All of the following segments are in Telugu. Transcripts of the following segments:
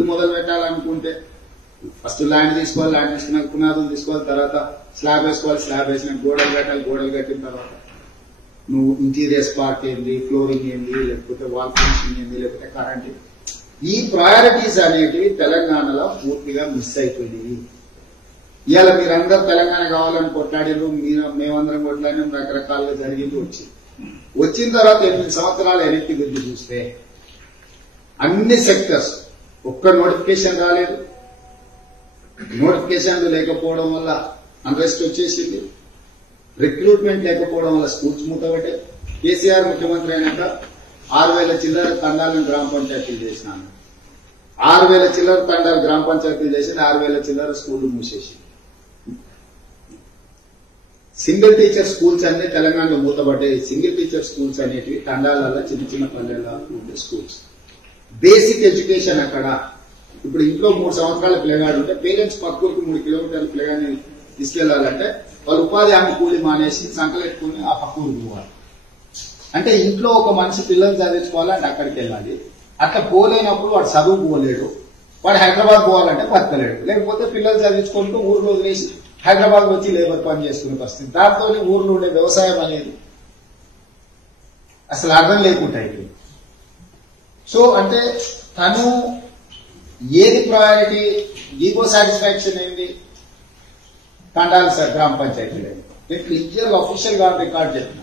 ఇల్లు మొదలు పెట్టాలనుకుంటే ఫస్ట్ ల్యాండ్ తీసుకోవాలి, ల్యాండ్ తీసుకున్నాక పునాదులు తీసుకోవాలి, తర్వాత స్లాబ్ వేసుకోవాలి, స్లాబ్ వేసిన గోడలు కట్టాలి, గోడలు కట్టిన తర్వాత నువ్వు ఇంటీరియర్స్ పార్ట్ ఏంది, ఫ్లోరింగ్ ఏంది, లేకపోతే వాల్ ఫినిషింగ్ ఏంది, లేకపోతే కరెంట్. ఈ ప్రయారిటీస్ అనేటివి తెలంగాణలో పూర్తిగా మిస్ అయిపోయినాయి. ఇవాళ మీరందరూ తెలంగాణ కావాలని కొట్లాడారు, మేమందరం కొట్లాడినాం, రకరకాలుగా జరిగింది. వచ్చిన తర్వాత 8 సంవత్సరాలు వెనక్కి తిరిగి చూస్తే అన్ని సెక్టర్స్ ఒక్క నోటిఫికేషన్ రాలేదు. నోటిఫికేషన్లు లేకపోవడం వల్ల అన్రెస్ట్ వచ్చేసింది. రిక్రూట్మెంట్ లేకపోవడం వల్ల స్కూల్స్ మూతపట్టే. కేసీఆర్ ముఖ్యమంత్రి అయినాక 6,000 చిల్లర తండాలను గ్రామ పంచాయతీలు చేసినాను. 6,000 చిల్లర తండాలు గ్రామ పంచాయతీలు చేసి 6,000 చిల్లర స్కూళ్లు మూసేసి సింగిల్ టీచర్ స్కూల్స్ అన్ని తెలంగాణలో మూతపడ్డాయి. సింగిల్ టీచర్ స్కూల్స్ అనేటివి తండాలలో చిన్న చిన్న పల్లెల్లో ఉండే స్కూల్స్. బేసిక్ ఎడ్యుకేషన్ అక్కడ. ఇప్పుడు ఇంట్లో 3 సంవత్సరాల పిల్లగాడు ఉంటే పేరెంట్స్ పక్కూరికి 3 కిలోమీటర్ల పిల్లగాడిని తీసుకెళ్లాలంటే వాళ్ళు ఉపాధి హామీ కూలి మానేసి సంకలెట్టుకుని ఆ పక్కూరికి పోవాలి. అంటే ఇంట్లో ఒక మనిషి పిల్లలు చదివించుకోవాలంటే అక్కడికి వెళ్ళాలి. అట్లా పోలేనప్పుడు వాడు చదువు పోలేడు. వాడు హైదరాబాద్ పోవాలంటే బతకలేడు. లేకపోతే పిల్లలు చదివించుకుంటూ ఊర్లో వదిలేసి హైదరాబాద్ వచ్చి లేబర్ పని చేసుకునే పరిస్థితి. దాంతో ఊర్లో ఉండే వ్యవసాయం అనేది అసలు అర్థం లేకుండా అయిపోయింది. సో అంటే తను ఏది ప్రయారిటీ, ఈగో సాటిస్ఫాక్షన్ ఏంటి, తండాలి సార్ గ్రామ పంచాయతీలు. నేను క్లియర్ అఫీషియల్ గా రికార్డ్ చెప్పిన.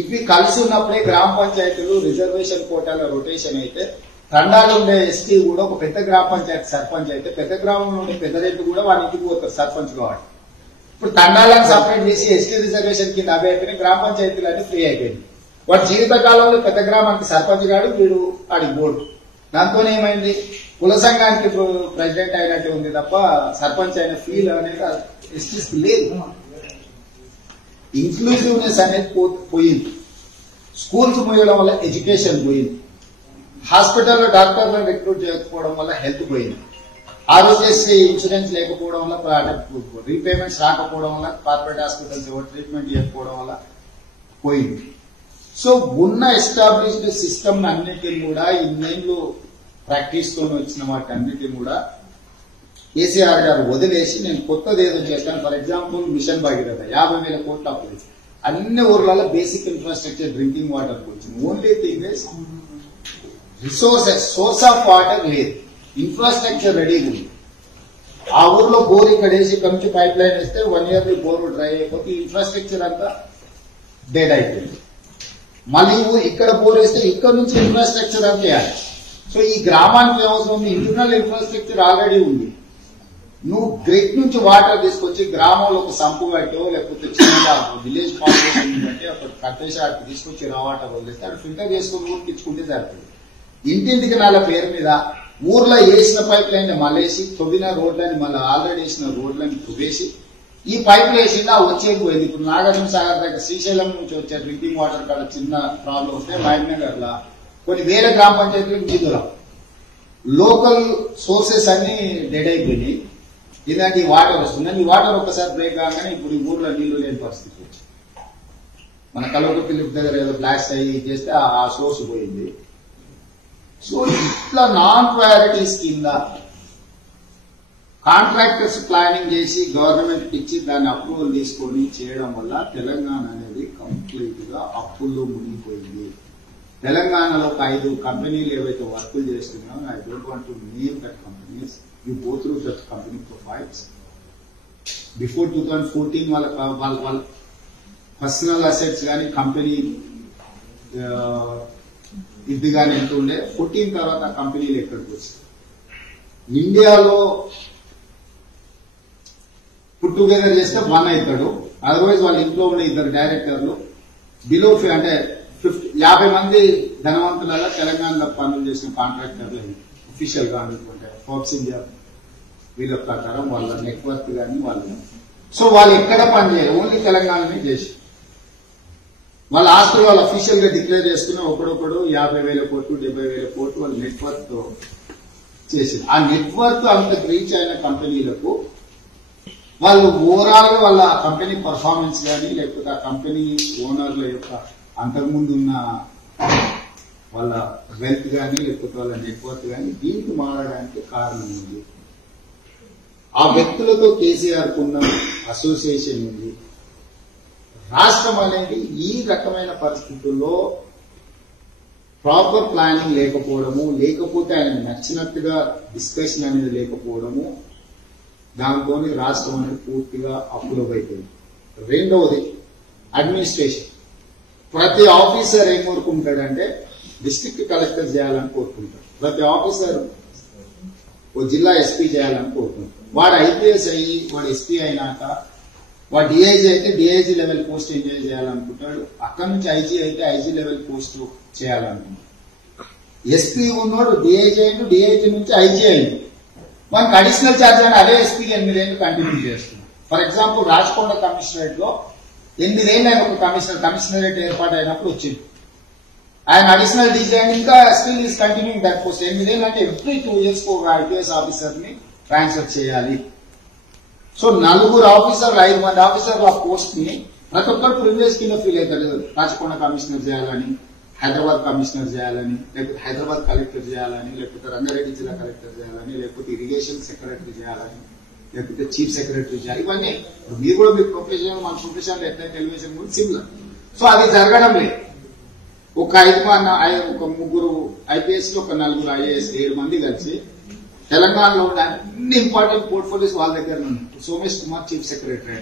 ఇవి కలిసి ఉన్నప్పుడే గ్రామ పంచాయతీలు రిజర్వేషన్ కోటాల రొటేషన్ అయితే తండాలు ఉండే ఎస్టీ కూడా ఒక పెద్ద గ్రామ పంచాయతీ సర్పంచ్ అయితే పెద్ద గ్రామంలో ఉండే పెద్ద రెడ్డి కూడా వాడి ఇంటికి పోతారు సర్పంచ్ కాబట్టి. ఇప్పుడు తండాలను సపరేట్ చేసి ఎస్టీ రిజర్వేషన్ కింద అవి అయిపోయినాయి, గ్రామ పంచాయతీలు అంటే ఫ్రీ అయిపోయింది. వాడు జీవితకాలంలో పెద్ద గ్రామానికి సర్పంచ్ గాడు, వీడు వాడికి బోర్డు. దాంతో ఏమైంది, కుల సంఘానికి ప్రెసిడెంట్ అయినట్టు ఉంది తప్ప సర్పంచ్ అయిన ఫీల్ అనేది ఎస్టీస్ లేదు. ఇంక్లూజివ్నెస్ అనేది పోయింది. స్కూల్స్ పోయడం వల్ల ఎడ్యుకేషన్ పోయింది. హాస్పిటల్లో డాక్టర్లను రిక్రూట్ చేయకపోవడం వల్ల హెల్త్ పోయింది. ఆరోగ్యశ్రీ ఇన్సూరెన్స్ లేకపోవడం వల్ల, రీపేమెంట్స్ రాకపోవడం వల్ల, కార్పొరేట్ హాస్పిటల్స్ ఎవరు ట్రీట్మెంట్ చేయకపోవడం వల్ల పోయింది. సో ఉన్న ఎస్టాబ్లిష్డ్ సిస్టమ్ అన్నిటిని కూడా ఇన్నేళ్లు ప్రాక్టీస్ తో వచ్చిన వాటి అన్నిటిని కూడా కేసీఆర్ గారు వదిలేసి నేను కొత్తది ఏదో చేస్తాను. ఫర్ ఎగ్జాంపుల్ మిషన్ భగీరథ 50,000 కోట్లు అప్పు చేసి అన్ని ఊర్లలో బేసిక్ ఇన్ఫ్రాస్ట్రక్చర్ డ్రింకింగ్ వాటర్ వచ్చింది. Only thing is resources, source of water లేదు, ఇన్ఫ్రాస్ట్రక్చర్ రెడీగా ఉంది. ఆ ఊర్లో బోర్ ఇక్కడ వేసి ఇక్కడ నుంచి పైప్ లైన్ వేస్తే 1 year బోర్ డ్రై అయిపోతే ఇన్ఫ్రాస్ట్రక్చర్ అంతా డెడ్ అయిపోయింది. మళ్ళీ ఇక్కడ బోర్ వేస్తే ఇక్కడ నుంచి ఇన్ఫ్రాస్ట్రక్చర్ అంతా వేయాలి. సో ఈ గ్రామానికి అవసరం ఇంటర్నల్ ఇన్ఫ్రాస్ట్రక్చర్ ఆల్రెడీ ఉంది. నువ్వు గ్రిడ్ నుంచి వాటర్ తీసుకొచ్చి గ్రామంలో ఒక సంపు కట్టో లేకపోతే చిన్న విలేజ్ పాపులేషన్ బట్టి అక్కడ కట్టేసి అక్కడ తీసుకొచ్చి రా వాటర్ వదిలేస్తే అక్కడ ఫిల్టర్ చేసుకుని ఊరికించుకుంటే సరిపోతుంది. ఇంటింటికి నాల పేరు మీద ఊర్లో వేసిన పైప్ లైన్ మళ్ళేసి తొవ్విన రోడ్లని మళ్ళీ ఆల్రెడీ వేసిన రోడ్లని తువ్వేసి ఈ పైప్ వేసిందా వచ్చేపోయింది. ఇప్పుడు నాగార్జున సాగర్ దగ్గర శ్రీశైలం నుంచి వచ్చే డ్రింకింగ్ వాటర్ కాడ చిన్న ప్రాబ్లం వస్తే మహబూబ్నగర్ లా కొన్ని వేల గ్రామ పంచాయతీలకు నిధులు లోకల్ సోర్సెస్ అన్ని డెడ్ అయిపోయినాయి. ఇలాంటి వాటర్ వస్తుందని ఈ వాటర్ ఒక్కసారి బ్రేక్ కాగానే ఇప్పుడు ఈ ఊర్లో నీళ్లు లేని పరిస్థితి వచ్చింది. మన కలవకుర్తి దగ్గర ఏదో బ్లాస్ట్ అయ్యి చేస్తే ఆ సోర్స్ పోయింది. సో ఇట్లా నాన్ ప్రయారిటీస్ కింద కాంట్రాక్టర్స్ ప్లానింగ్ చేసి గవర్నమెంట్ ఇచ్చి దాన్ని అప్రూవల్ తీసుకొని చేయడం వల్ల తెలంగాణ అనేది కంప్లీట్ గా అప్పుల్లో మునిగిపోయింది. తెలంగాణలో ఒక 5 కంపెనీలు ఏవైతే వర్కులు చేస్తున్నాయో, I don't want to name that companies, you go through that company profiles. Before 2014 వాళ్ళ పర్సనల్ అసెట్స్ కానీ కంపెనీ ఇది కానీ ఎంత ఉండే, 14 తర్వాత ఆ కంపెనీలు ఎక్కడికి వచ్చాయి. ఇండియాలో పుట్ టుగెదర్ చేస్తే 1 అవుతాడు. అదర్వైజ్ వాళ్ళ ఇంట్లో ఉండే 2 డైరెక్టర్లు బిలో అంటే 50 మంది ధనవంతులలో తెలంగాణలో పనులు చేసిన కాంట్రాక్టర్లు అఫీషియల్ గా అనుకుంటే ఫోర్బ్స్ ఇండియా వీళ్ళ ప్రకారం వాళ్ళ నెట్వర్క్ కానీ వాళ్ళు. సో వాళ్ళు ఎక్కడ పనిచేయరు, ఓన్లీ తెలంగాణనే చేసి వాళ్ళ ఆస్తులు వాళ్ళు అఫీషియల్ గా డిక్లేర్ చేసుకుని ఒకడొకడు 50,000 కోట్లు 70,000 కోట్లు వాళ్ళ నెట్వర్క్ తో చేసింది. ఆ నెట్వర్క్ అంత రీచ్ అయిన కంపెనీలకు వాళ్ళు ఓవరాల్ గా వాళ్ళ కంపెనీ పర్ఫార్మెన్స్ కానీ లేకపోతే ఆ కంపెనీ ఓనర్ల యొక్క అంతకుముందు ఉన్న వాళ్ళ వెల్త్ కానీ లేకపోతే వాళ్ళ నెట్వర్క్ కానీ దీనికి మారడానికి కారణం ఉంది. ఆ వ్యక్తులతో కేసీఆర్ కున్న అసోసియేషన్ ఉంది. రాష్ట్రం అనేది ఈ రకమైన పరిస్థితుల్లో ప్రాపర్ ప్లానింగ్ లేకపోవడము, లేకపోతే ఆయన నచ్చినట్టుగా డిస్కషన్ అనేది లేకపోవడము, దాంతో రాష్ట్రం అనేది పూర్తిగా అప్పులైపోయింది. రెండవది అడ్మినిస్ట్రేషన్. ప్రతి ఆఫీసర్ ఏం కోరుకుంటాడంటే డిస్ట్రిక్ట్ కలెక్టర్ చేయాలని కోరుకుంటాడు. ప్రతి ఆఫీసర్ ఓ జిల్లా ఎస్పీ చేయాలని కోరుకుంటాడు. వాడు ఐపీఎస్ అయ్యి వాడు ఎస్పీ అయినాక వాడు డిఐజీ అయితే డిఐజీ లెవెల్ పోస్ట్ ఎంజాయ్ చేయాలనుకుంటాడు. అక్కడి నుంచి ఐజీ అయితే ఐజీ లెవెల్ పోస్ట్ చేయాలనుకుంటాడు. ఎస్పీ ఉన్నోడు డిఐజీ అయిండు, డిఐజీ నుంచి ఐజీ అయింది. మనకి అడిషనల్ ఛార్జ్ అని అదే ఎస్పీకి 8 ఏళ్ళు కంటిన్యూ చేస్తున్నాం. ఫర్ ఎగ్జాంపుల్ రాచకొండ కమిషనరేట్ లో 8 ఏళ్ళు ఆయన ఒక కమిషనరేట్ ఏర్పాటు అయినప్పుడు వచ్చింది. ఆయన అడిషనల్ డీజీ అయిన ఇంకా still is continuing that post. 8 ఏళ్ళు అంటే ఎవ్రీ 2 years ఒక ఐపీఎస్ ఆఫీసర్ ని ట్రాన్స్ఫర్ చేయాలి. సో 4 ఆఫీసర్లు 5 మంది ఆఫీసర్ల పోస్ట్ ని ప్రతి ఒక్కరు ప్రివిలేజ్ కింద ఫీల్ అవుతారు. రాచకొండ కమిషనర్ చేయాలని, హైదరాబాద్ కమిషనర్ చేయాలని, లేకపోతే హైదరాబాద్ కలెక్టర్ చేయాలని, లేకపోతే రంగారెడ్డి జిల్లా కలెక్టర్ చేయాలని, లేకపోతే ఇరిగేషన్ సెక్రటరీ చేయాలని, లేకపోతే చీఫ్ సెక్రటరీ చేయాలి. ఇవన్నీ మీరు కూడా మీ ప్రొఫెషన్ మన ప్రొఫెషన్ ఎట్లయితే టెలివిజన్ కూడా సిమిలర్. సో అది జరగడం లేదు. ఒక 3 ఐపీఎస్ లో ఒక 4 ఐఏఎస్ 7 మంది కలిసి తెలంగాణలో ఉన్న అన్ని ఇంపార్టెంట్ పోర్ట్ఫోలియోస్ వాళ్ళ దగ్గర ఉన్నాయి. సోమేష్ కుమార్ చీఫ్ సెక్రటరీ,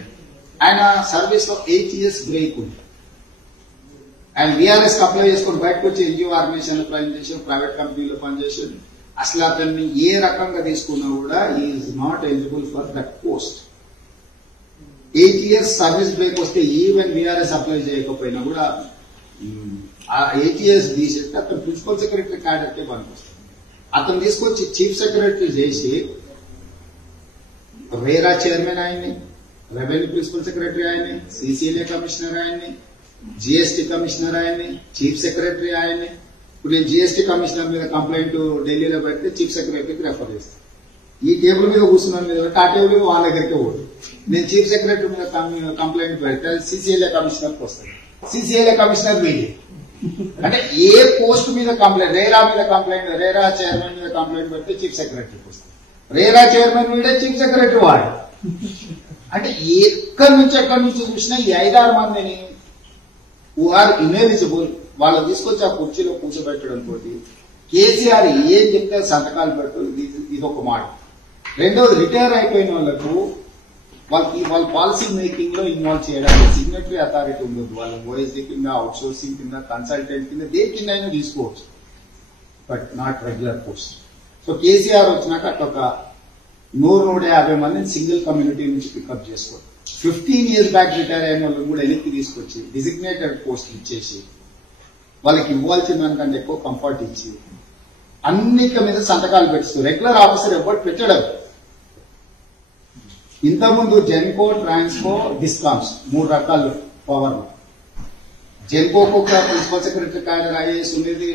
ఆయన సర్వీస్ లో 8 years బ్రేక్ ఉంది. ఆయన వీఆర్ఎస్ అప్లై చేసుకుని బయటకు వచ్చి ఎన్జిఓ ఆర్గనైజేషన్ పనిచేసాడు, ప్రైవేట్ కంపెనీలో పనిచేసాడు. అసలు అతన్ని ఏ రకంగా తీసుకున్నా కూడా is not eligible for that post. 8 years service break వస్తే ఈవెన్ వీఆర్ఎస్ అప్లై చేయకపోయినా కూడా ఆ 8 years తీసేస్తే అతను ప్రిన్సిపల్ సెక్రటరీ క్యాడర్కే పనికొస్తుంది. అతను తీసుకొచ్చి చీఫ్ సెక్రటరీ చేసి రేరా చైర్మన్ ఆయన్ని, రెవెన్యూ ప్రిన్సిపల్ సెక్రటరీ ఆయన్ని, సిసిఎల్ఏ కమిషనర్ ఆయన్ని, జిఎస్టీ కమిషనర్ ఆయన్ని, చీఫ్ సెక్రటరీ ఆయన్ని. ఇప్పుడు నేను జిఎస్టీ కమిషనర్ మీద కంప్లైంట్ ఢిల్లీలో పెడితే చీఫ్ సెక్రటరీకి రెఫర్ చేస్తాను. ఈ టేబుల్ మీద కూర్చున్నాను మీద పెట్టి ఆ టేబుల్ మీద వాళ్ళ దగ్గరికి పోదు. నేను చీఫ్ సెక్రటరీ మీద కంప్లైంట్ పెడితే సిసిఎల్ఏ కమిషనర్కి వస్తుంది. సిసిఎల్ఏ కమిషనర్ వీడి అంటే ఏ పోస్ట్ మీద కంప్లైంట్, రేరా మీద కంప్లైంట్, రేరా చైర్మన్ మీద కంప్లైంట్ పెడితే చీఫ్ సెక్రటరీకి వస్తుంది. రేరా చైర్మన్ వీడే, చీఫ్ సెక్రటరీ వాడు. అంటే ఎక్కడి నుంచి చూసినా ఈ 5-6 మందిని హూ ఆర్ ఇన్ఎలిజిబుల్ వాళ్ళు తీసుకొచ్చి ఆ కుర్చీలో కూర్చోబెట్టడం తోటి కేసీఆర్ ఏం చెప్తే సంతకాలు పెడతారు. ఇది ఒక మాట. రెండోది రిటైర్ అయిపోయిన వాళ్ళకు వాళ్ళ పాలసీ మేకింగ్ లో ఇన్వాల్వ్ చేయడానికి సిగ్నటరీ అథారిటీ ఉండదు. వాళ్ళ ఓఎస్డీ కింద, అవుట్ సోర్సింగ్ కింద, కన్సల్టెంట్ కింద, దేని కింద అయినా తీసుకోవచ్చు, but not regular post. So KCR వచ్చినాక అట్లా ఒక 150 మందిని సింగిల్ కమ్యూనిటీ నుంచి పికప్ చేసుకోవాలి. 15 years బ్యాక్ రిటైర్ అయిన వాళ్ళని కూడా వెనక్కి తీసుకొచ్చి డిజిగ్నేటెడ్ పోస్ట్ ఇచ్చేసి వాళ్ళకి ఇవ్వాల్సిన దానికంటే ఎక్కువ కంఫర్ట్ ఇచ్చి అన్నిటి మీద సంతకాలు పెట్టిస్తూ రెగ్యులర్ ఆఫీసర్ ఎవరు పెట్టడం. ఇంతకుముందు జెన్కో, ట్రాన్స్కో, డిస్కామ్స్ 3 రకాల పవర్. జెన్కోకు ఒక ప్రిన్సిపల్ సెక్రటరీ క్యాడర్ ఐఏఎస్ ఉండేది,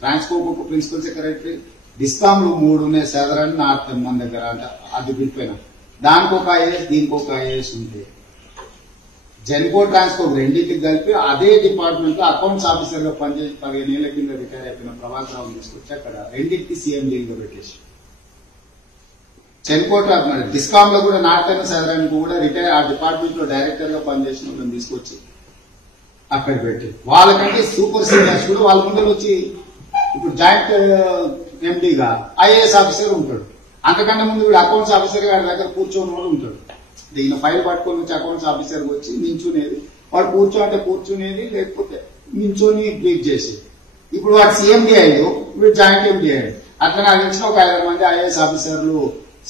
ట్రాన్స్కోకు ఒక ప్రిన్సిపల్ సెక్రటరీ, డిస్కామ్ లో 3 ఉన్నాయి. సదరన్ నార్త్ మన దగ్గర అంటే అది పిలిపోయినా దానికి ఒక ఐఏఎస్, దీనికి ఒక ఐఏఎస్ ఉంటే జెన్కో, ట్రాన్స్కో రెండింటికి కలిపి అదే డిపార్ట్మెంట్ లో అకౌంట్స్ ఆఫీసర్ గా పనిచేసి 15 ఏళ్ల కింద రిటైర్ అయిపోయిన ప్రభాస్ రావు తీసుకొచ్చి అక్కడ రెండింటికి సీఎం లీగ్ పెట్టేసి జెన్కో, డిస్కామ్ లో కూడా నార్త్ అండ్ సదరన్ కూడా రిటైర్ ఆ డిపార్ట్మెంట్ లో డైరెక్టర్ గా పనిచేసిన వాళ్ళని తీసుకొచ్చి అక్కడ పెట్టి వాళ్ళకంటే సూపర్ సీనియర్స్ కూడా వాళ్ళ ముందు వచ్చి ఇప్పుడు జాయింట్ ఎండీగా ఐఏఎస్ ఆఫీసర్ ఉంటాడు. అంతకంటే ముందు వీడు అకౌంట్స్ ఆఫీసర్ గారి దగ్గర కూర్చొని వాడు ఉంటాడు. ఈయన ఫైల్ పట్టుకొని వచ్చి అకౌంట్స్ ఆఫీసర్ వచ్చి నించునేది, వాడు కూర్చో అంటే కూర్చునేది, లేకపోతే నించొని బ్రీఫ్ చేసేది. ఇప్పుడు వాడు సీఎండీ అయ్యాడు, వీడు జాయింట్ ఎండీ అయ్యాడు. అట్లా నాకు తెలిసిన ఒక 5 మంది ఐఏఎస్ ఆఫీసర్లు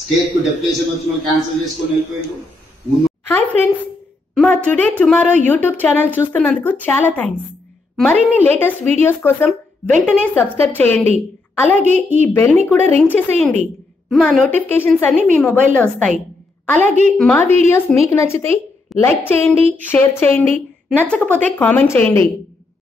స్టేట్ కు డెప్యుటేషన్ వచ్చిన క్యాన్సిల్ చేసుకుని వెళ్ళిపోయారు. హాయ్ ఫ్రెండ్స్, మా టుడే టుమారో యూట్యూబ్ ఛానల్ చూస్తున్నందుకు చాలా థ్యాంక్స్. మరిన్ని లేటెస్ట్ వీడియోస్ కోసం వెంటనే సబ్స్క్రైబ్ చేయండి. అలాగే ఈ బెల్ ని కూడా రింగ్ చేసేయండి. మా నోటిఫికేషన్స్ అన్ని మీ మొబైల్లో వస్తాయి. అలాగే మా వీడియోస్ మీకు నచ్చితే లైక్ చేయండి, షేర్ చేయండి, నచ్చకపోతే కామెంట్ చేయండి.